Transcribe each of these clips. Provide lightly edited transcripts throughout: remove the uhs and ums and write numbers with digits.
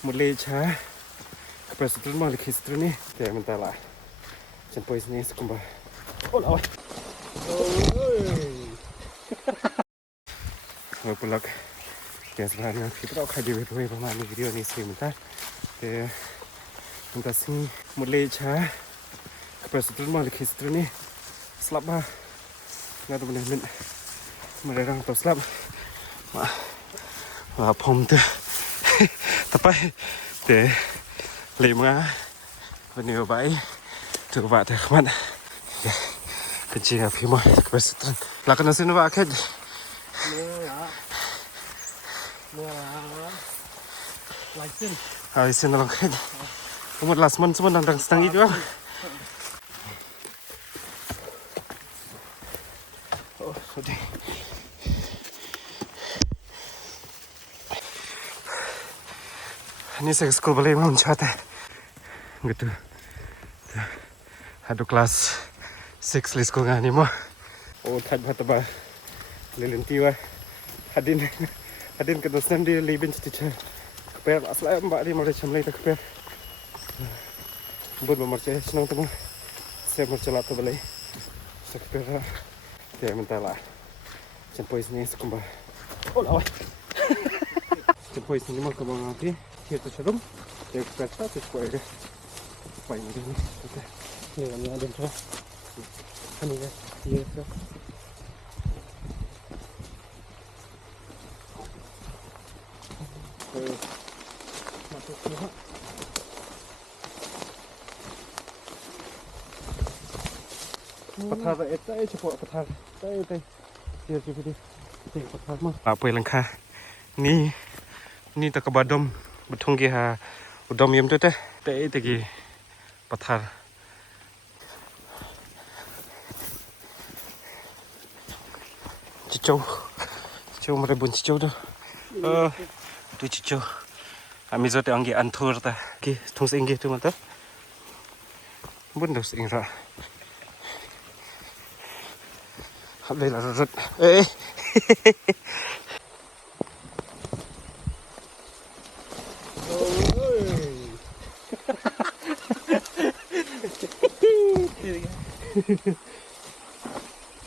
Malaysia kepresetan mah lagi situ nih ya mentah lah sampai sini sekumba oh lawan oh pulang ya sebenarnya kita tak kaji betul betul mana video ni sih mentah ya mentah sini Malaysia kepresetan mah lagi situ nih selap mah nggak tahu benar mereka atau selap mah pom tu tapi deh lima venue baik tu buat terkemat kencing api mah kepresetan lakukan sini buat akhir license lang akhir umur last month semua nang setengah itu oh sudah ini saya sekolah boleh mau mencatat gitu ada kelas 6 li sekolah ni mah oh tad bataba lilinti wa hadin ke dosen di libin teacher keper asal mbak di mulai chamlai tak keper buat memercaya senang temu saya mercelat tu boleh sekeper dia mentala sampai sini sekumba oh lawan sampai sini mah kemana nanti kita cerum dia kereta tu supaya ini okey ni ada tu ini ya dia tu masuk semua Pathar itu cepat pathar itu dia pathar mah apa yang langkah ni tak kebadom betung ki ha udom yem tu teh ki pathar cicau merebun cicau tu tu cicau kami zote anggi antur ta ki tung singgi tu mata bun dos ingra Habis lah rot.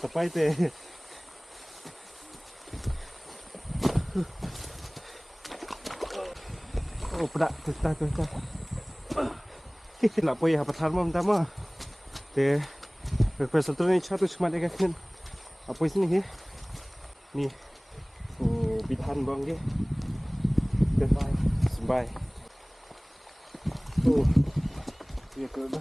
Sampai teh. Oh, pedak tu. Nak poy apa tharma mama. Teh. Request tu ni satu cuma dekat kan. Apa sini ni bitan bang ke sembai oh ya ke dah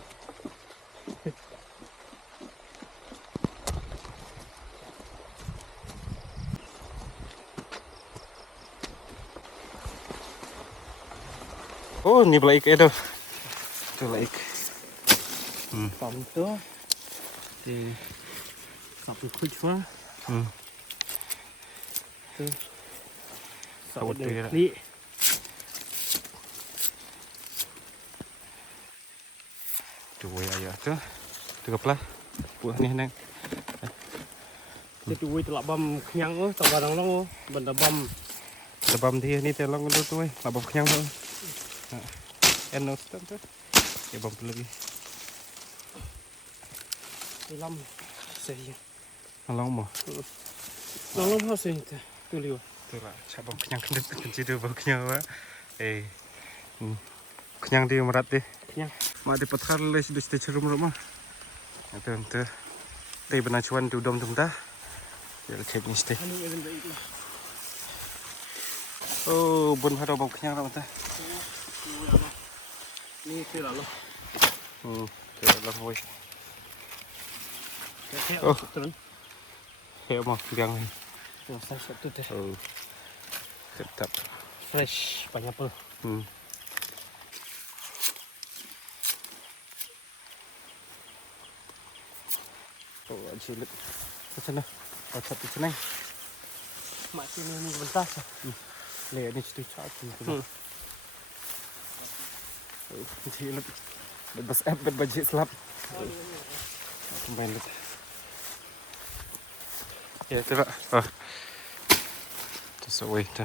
oh ni belaik itu belaik pam tu di satu kucing tu sawat ni tu ayah tu kepala buah ni nang tu telak bam kenyang oh tak barang long oh benda bam dia ni telong tu labam kenyang tu enos tu ya bam lagi lam sehingga Long mo. Long ho sih tu liu. Tu lah, cabang kenyang kendut kunci tu bau kenyang wa. Kenyang dia merat deh. Kenyang. Ma di pathar le sudah cerum rumah. Itu. Tei benacuan tu dom tum ta. Ya cek ni stay. Oh, bun haro bau kenyang ram ta. Ni tu lah lo. Tu lah hoi. Oh. Kayak mau gang ni. Satu teh. Oh. Tetap fresh pineapple. Oh, cilik. Ke sana. Pasal tu senang. Mak sini ni bentar sah. Le ni situ cakap tu. Oh, cilik. Bebas budget selap. Kembali. Ya, tu lah. Tu sawai tu.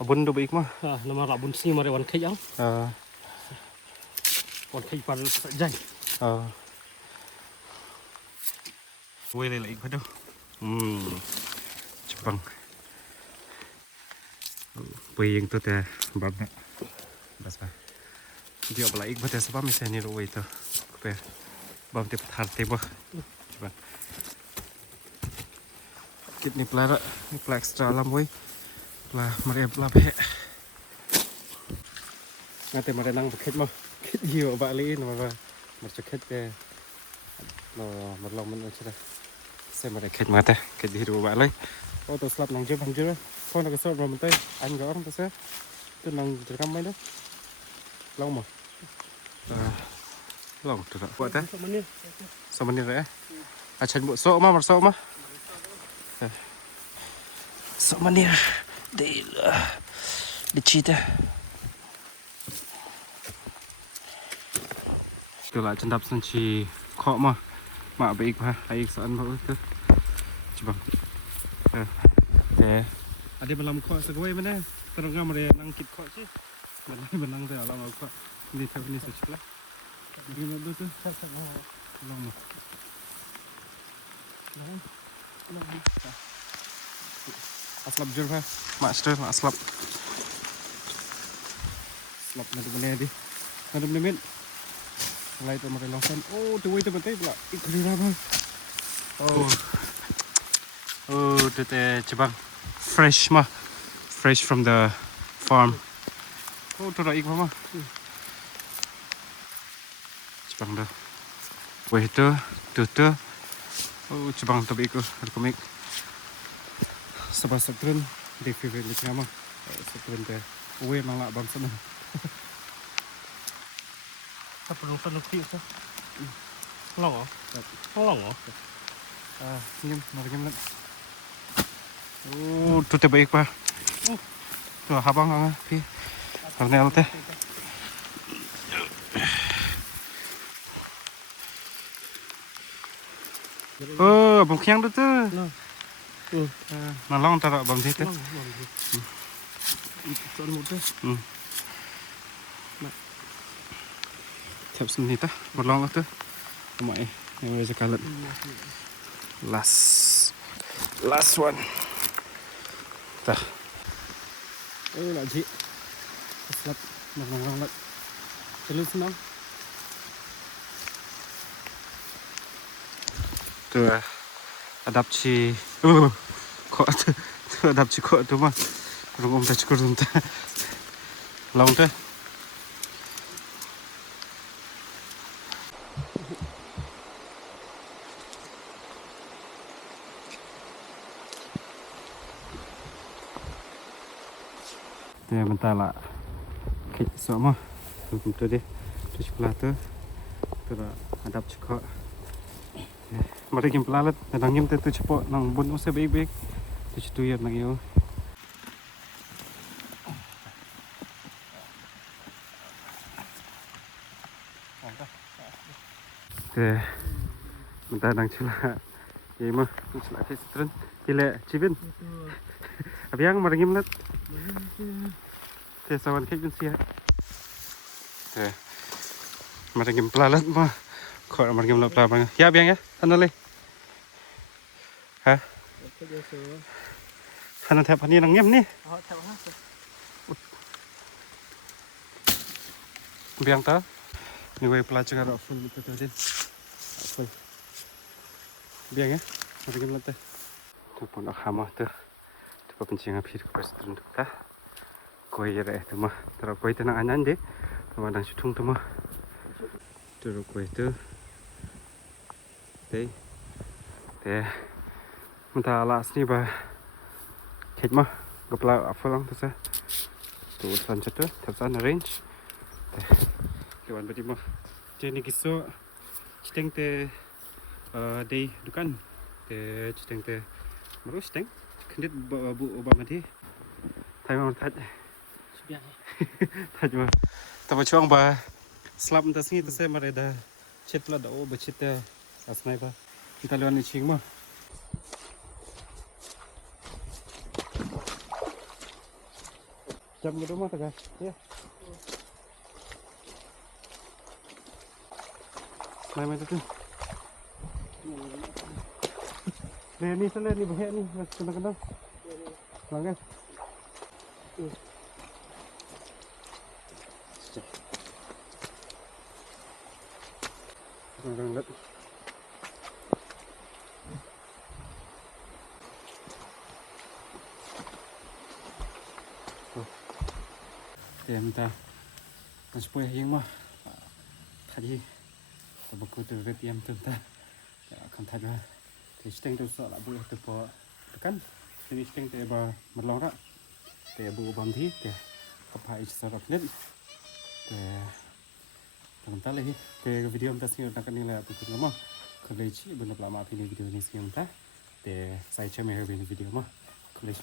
Abun do baik mah. Nama rabun sini mari wan kai yang. Wan kai par jai. Quay lại lại bắt đầu. Chụp bằng. Quay yang tu teh bab nak. Bas ba. Dia balik bắt đầu sebab misalnya lo itu. Kepe. Bab teh thar teh bah. Coba. Kit ni pelara, ni pelak extra lam boy. Pelah mari pelah pe. Nanti mari nang bekit mah. Kit hiu balik ni mah. Macam kit ke. Nó một lòng mình chưa đây xem mà để kết mà ta kết đi đồ bạn lấy ô tôi slap nòng chưa bằng chưa thôi là cái sợi mà mình tay anh gõ không tôi tôi nòng từ năm mấy đó lâu mà lâu từ đó vậy thế sao mình đi vậy à chân bộ sọ mà một sọ mà sọ mình đi để chi thế từ lại chân đập sang chi khó mà baik ha baik soal mau tu coba ada malam kau segawai mana terang ramai nang kit kau sih menang tu alam kau ni tak ni sesuatu ni mana tu lama aslap jur ha master aslap nanti mana di ada minit Lai tu makan longsan. Oh, tu itu betul pula. Ikut dia bang. Tu teh cebang fresh mah, fresh from the farm. Oh, tu dah ikut mah. Cebang dah. Weh tu. Oh, cebang tu ikut. Aku make. Sebab sekren di favorite ni mah. Sekren teh. Weh nangak bang sana. Apa nonton nuki tu? Long oh? Senyum, mari kita lihat. Oh, tu terbaik pak. Tu habang ang, pi. Karena teh. Oh, abang kiang tu tu. Nalong tarak abang tu. Itu soal muda. Thiap sini ta, berlong tu. Mai, yang wes kalat. Last one. Tah. Lagi. Slap nang lat. Terus nang. Tu adapsi. Kok tu adapsi kok tu mah. Rungum tak cukup runta. Long tu. Dia bentar lah kek semua tu dia tu sebelah tu dah hadap cukup mari kita pelalat nangim tu cepat nang bun usai baik-baik tu situ ya nang yo Teh bentar nang celah ye mah celah ke setren kile cibin abiang mari ngim lat Teh sawan kek sia. Teh. Mari ngim pelalat mah. Kok mari ngim pelalat bang. Ya biang ya. Ana le. Ha? Ana thep ani nang ngim ni. Biang ta. Ni wei pelalat juga full betul din. Full. Biang ya. Mari ngim lat teh. Tu pun nak hamah tu. Tu pencing api tu pas turun tu ta. Koi ya tu mah, terus koi tenang anan deh, kemudian sutung tu mah, terus koi tu, deh, mentah alas ni bah, kek mah, kepala apa lang tu sah, tu urusan tu, terus arrange, kewan berarti mah, jadi kisah, citeng te, deh dukan, te citeng te, baru citeng, kendit bu obama deh, thay mah tat. Thật mà tập chuang ba slap ta singi ta se mare da chetla da o ba chita asnai ba kita lewan ni ching ma jam ke rumah tak ya. Main tu. Ni salah ni bahaya ni, kena. Langgar. Langgar. Dia minta supaya yang mah tadi beku tu tiam tu ta akan tadi thì steng tu sợ là bữa từ bờ kan thì steng thì bờ mặt lòng đó thì bữa bấm thi thì có phải sợ gặp nhất thì teman ta lagi thì video kita sini nak ni lah tu tu mah kalau chỉ bên lama thì video ni sini ta thì saya cuma video mah kalau